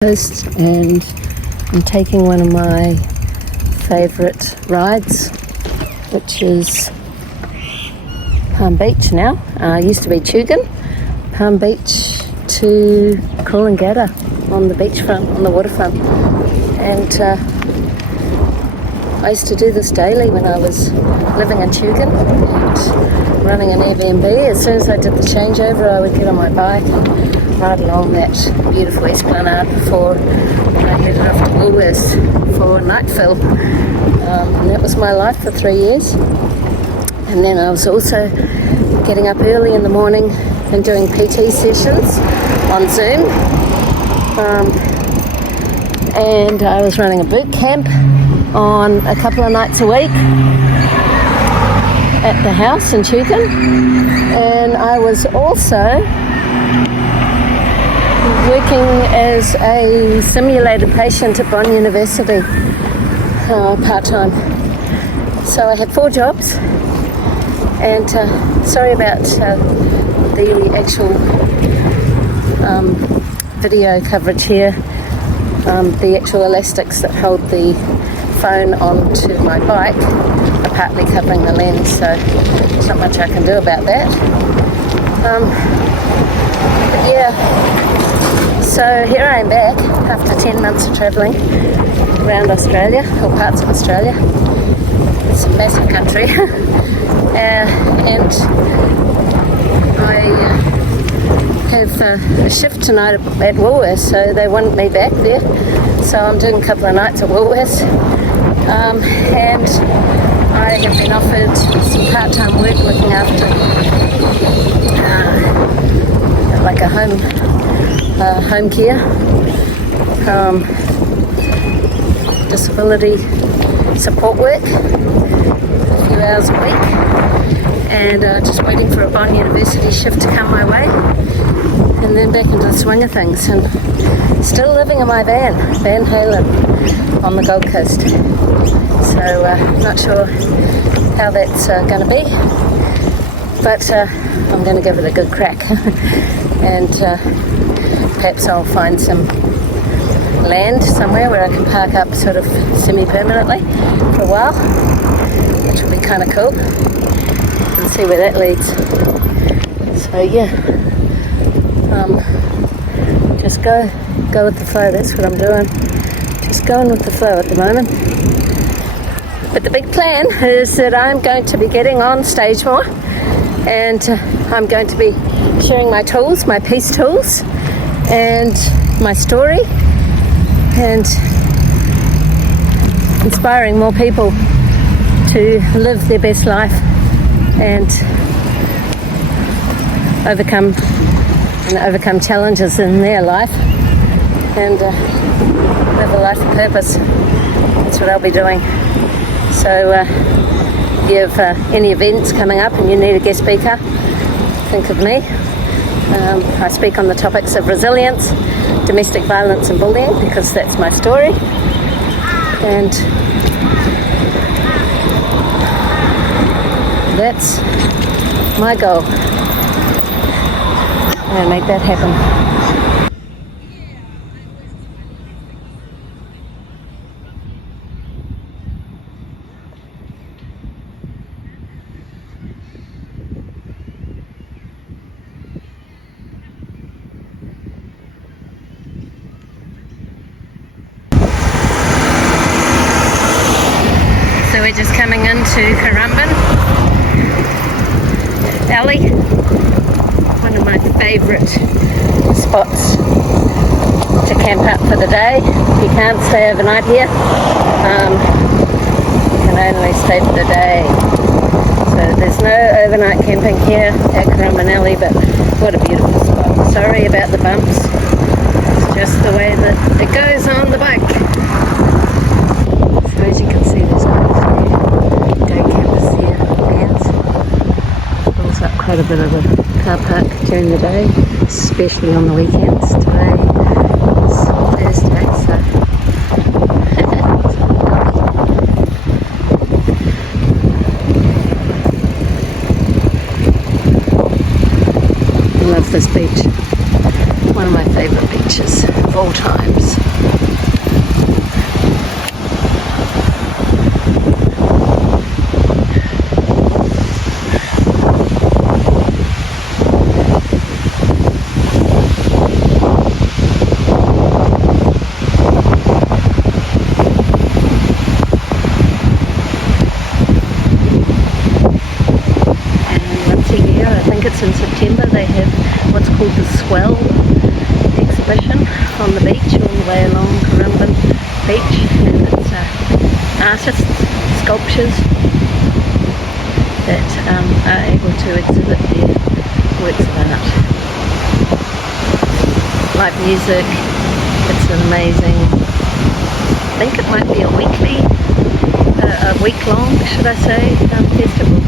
Coast, and I'm taking one of my favourite rides, which is Palm Beach now. Used to be Tugun. Palm Beach to Coolangatta on the beachfront, on the waterfront. And I used to do this daily when I was living in Tugun and running an Airbnb. As soon as I did the changeover, I would get on my bike and ride along that beautiful esplanade before I headed off to Woolworths for nightfill. And that was my life for 3 years. And then I was also getting up early in the morning and doing PT sessions on Zoom. And I was running a boot camp on a couple of nights a week at the house in Tugun. And I was also working as a simulated patient at Bond University, part-time. So I had 4 jobs, and sorry about the actual video coverage here. The actual elastics that hold the phone onto my bike are partly covering the lens, so there's not much I can do about that. But yeah. So here I am back after 10 months of travelling around Australia, or parts of Australia. It's a massive country. And I have a shift tonight at Woolworths, so they wanted me back there. So I'm doing a couple of nights at Woolworths. And I have been offered some part-time work looking after like a home care, disability support work, a few hours a week, and just waiting for a Bond University shift to come my way, and then back into the swing of things, and still living in my Van Halen on the Gold Coast. So not sure how that's going to be, but I'm going to give it a good crack. And perhaps I'll find some land somewhere where I can park up sort of semi-permanently for a while, which will be kind of cool, and see where that leads. So yeah, just go with the flow. That's what I'm doing, just going with the flow at the moment. But the big plan is that I'm going to be getting on stage more, and I'm going to be sharing my tools, my peace tools, and my story, and inspiring more people to live their best life and overcome challenges in their life, and live a life of purpose. That's what I'll be doing. So if you have any events coming up and you need a guest speaker, think of me. I speak on the topics of resilience, domestic violence and bullying, because that's my story. And that's my goal. I'm going to make that happen. So we're just coming into Currumbin Alley, one of my favourite spots to camp out for the day. You can't stay overnight here, you can only stay for the day. So there's no overnight camping here at Currumbin Alley, but what a beautiful spot. Sorry about the bumps, it's just the way that it goes on the bike. So as you can see, there's day campers here, vans. Fills up quite a bit of the car park during the day, especially on the weekends. Today is Thursday, so I love this beach. One of my favourite beaches of all times. the swell exhibition on the beach, all the way along Currumbin beach, and it's artists, sculptures that are able to exhibit their works of art. Live music, it's an amazing, I think it might be a week long, should I say, festival.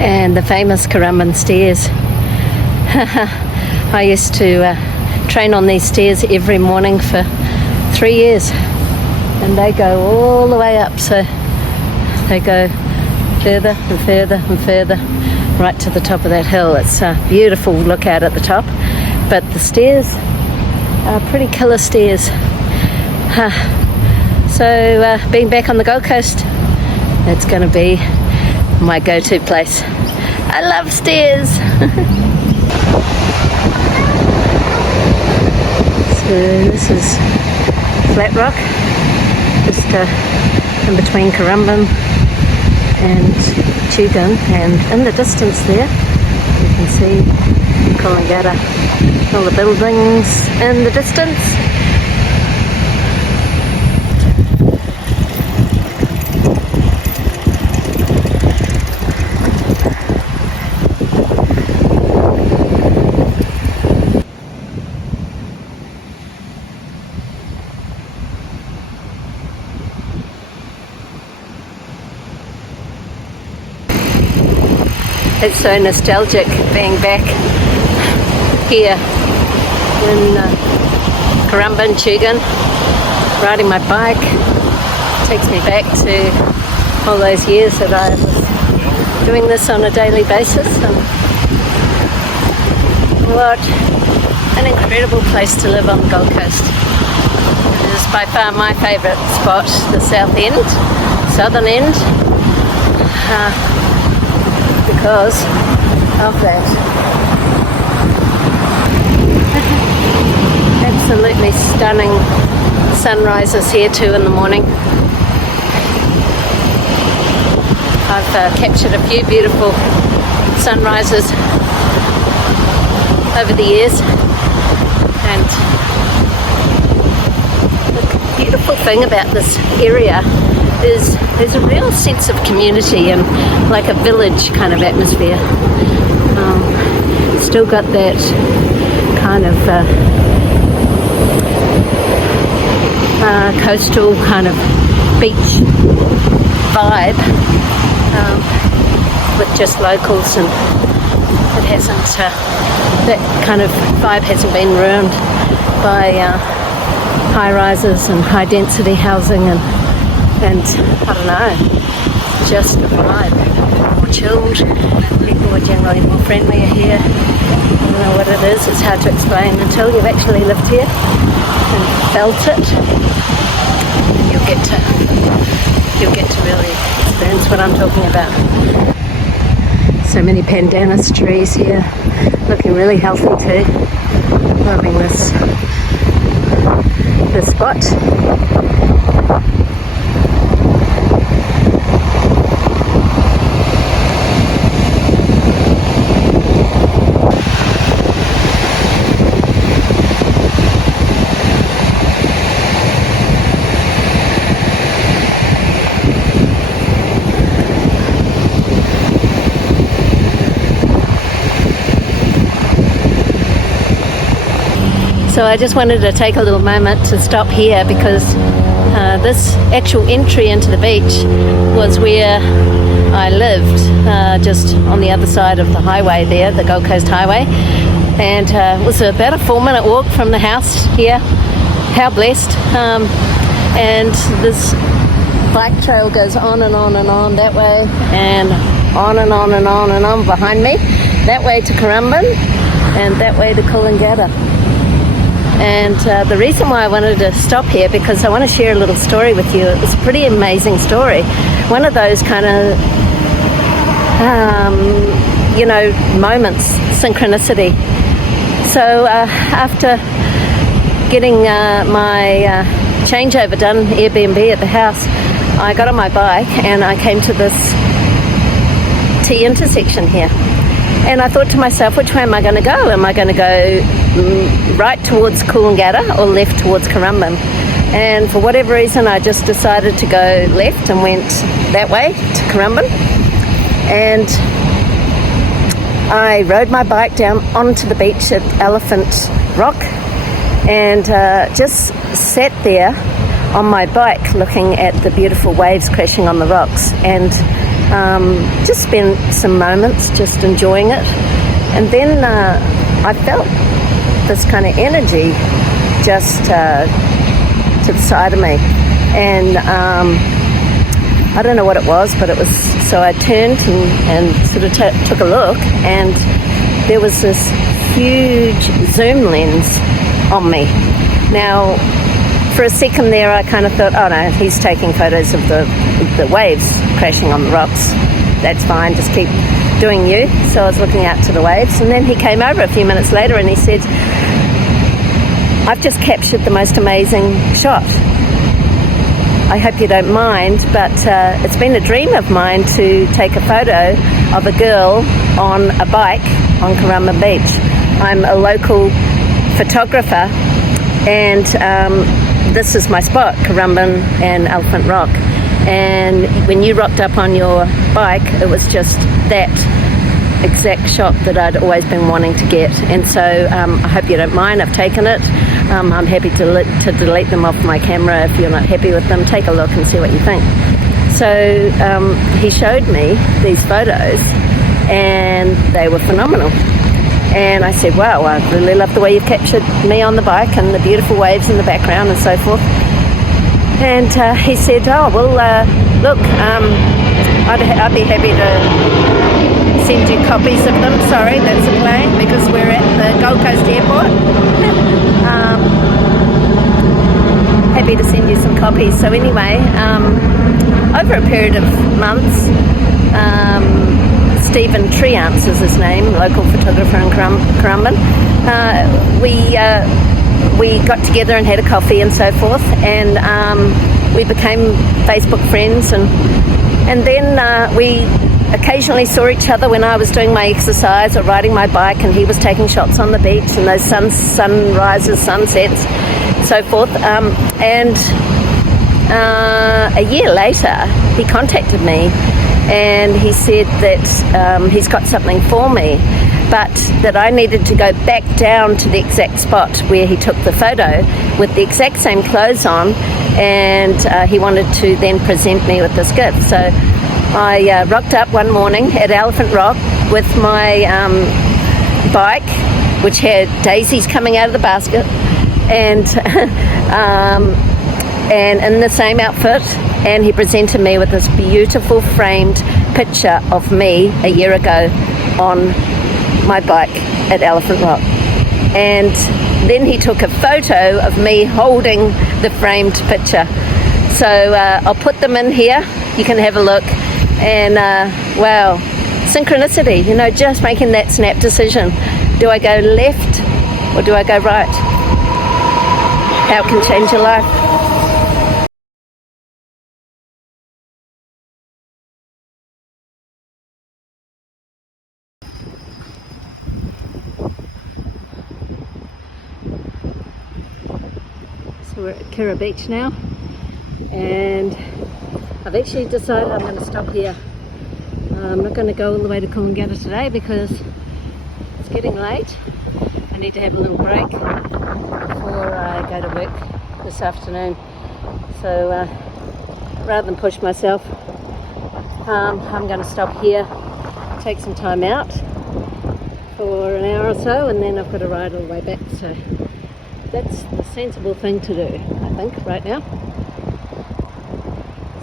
And the famous Currumbin stairs. I used to train on these stairs every morning for 3 years, and they go all the way up, so they go further and further and further right to the top of that hill. It's a beautiful lookout at the top, but the stairs are pretty killer stairs. So being back on the Gold Coast, it's going to be my go-to place. I love stairs. So this is Flat Rock, just in between Currumbin and Tugun, and in the distance there you can see Coolangatta, all the buildings in the distance. It's so nostalgic being back here in Currumbin, Tugun, riding my bike. It takes me back to all those years that I was doing this on a daily basis, and what an incredible place to live on the Gold Coast. It is by far my favourite spot, the southern end. Because of that. Absolutely stunning sunrises here too in the morning. I've captured a few beautiful sunrises over the years, and the beautiful thing about this area is there's a real sense of community and like a village kind of atmosphere. Still got that kind of coastal kind of beach vibe, with just locals, and it hasn't, that kind of vibe hasn't been ruined by high rises and high density housing, and I don't know, just the vibe, more chilled. People are generally more friendlier here. I don't know what it is, it's hard to explain until you've actually lived here and felt it. You'll get to really experience what I'm talking about. So many pandanus trees here, looking really healthy too. Loving this spot. So I just wanted to take a little moment to stop here, because this actual entry into the beach was where I lived, just on the other side of the highway there, the Gold Coast Highway, and it was about a 4-minute walk from the house here. How blessed. And this bike trail goes on and on and on that way, and on and on and on and on behind me, that way to Currumbin and that way to Coolangatta. And the reason why I wanted to stop here, because I want to share a little story with you. It was a pretty amazing story. One of those kind of, moments, synchronicity. So after getting my changeover done, Airbnb at the house, I got on my bike and I came to this T intersection here. And I thought to myself, which way am I going to go? Am I going to go right towards Coolangatta or left towards Currumbin? And for whatever reason, I just decided to go left and went that way to Currumbin. And I rode my bike down onto the beach at Elephant Rock and just sat there on my bike looking at the beautiful waves crashing on the rocks, and just spent some moments just enjoying it. And then I felt this kind of energy just to the side of me, and I don't know what it was, but it was, so I turned and sort of took a look, and there was this huge zoom lens on me. Now, for a second there, I kind of thought, oh no, he's taking photos of the waves crashing on the rocks. That's fine, just keep doing you. So I was looking out to the waves, and then he came over a few minutes later and he said, I've just captured the most amazing shot. I hope you don't mind, but it's been a dream of mine to take a photo of a girl on a bike on Currumbin Beach. I'm a local photographer, and this is my spot, Currumbin and Elephant Rock. And when you rocked up on your bike, it was just that exact shot that I'd always been wanting to get. And so I hope you don't mind, I've taken it. I'm happy to delete them off my camera. If you're not happy with them, take a look and see what you think. So he showed me these photos, and they were phenomenal. And I said, wow, I really love the way you've captured me on the bike and the beautiful waves in the background and so forth. And he said, oh, well, look, I'd be happy to send you copies of them. Sorry, that's a plane, because we're at the Gold Coast Airport. Happy to send you some copies. So anyway, over a period of months, Steven Triance is his name, local photographer in Currumbin. We got together and had a coffee and so forth, and we became Facebook friends, and then we occasionally saw each other when I was doing my exercise or riding my bike, and he was taking shots on the beach and those sunrises, sunsets, so forth. And a year later, he contacted me, and he said that he's got something for me, but that I needed to go back down to the exact spot where he took the photo with the exact same clothes on, and he wanted to then present me with this gift. So I rocked up one morning at Elephant Rock with my bike, which had daisies coming out of the basket, and in the same outfit, and he presented me with this beautiful framed picture of me a year ago on my bike at Elephant Rock. And then he took a photo of me holding the framed picture. So I'll put them in here, you can have a look. And wow, synchronicity, you know, just making that snap decision. Do I go left or do I go right? How it can change your life. So we're at Kirra Beach now, and I've actually decided I'm going to stop here. I'm not going to go all the way to Coolangatta today because it's getting late. I need to have a little break before I go to work this afternoon. So rather than push myself, I'm going to stop here, take some time out for an hour or so, and then I've got to ride all the way back. So that's the sensible thing to do, I think, right now.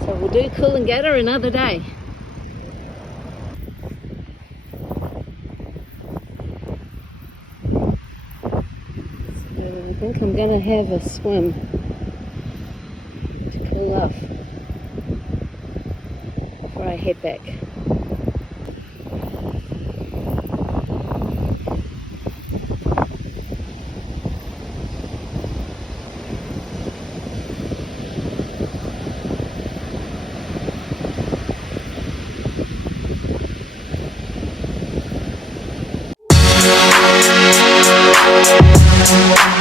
So we'll do Coolangatta another day. So I think I'm going to have a swim to cool off before I head back. Bye.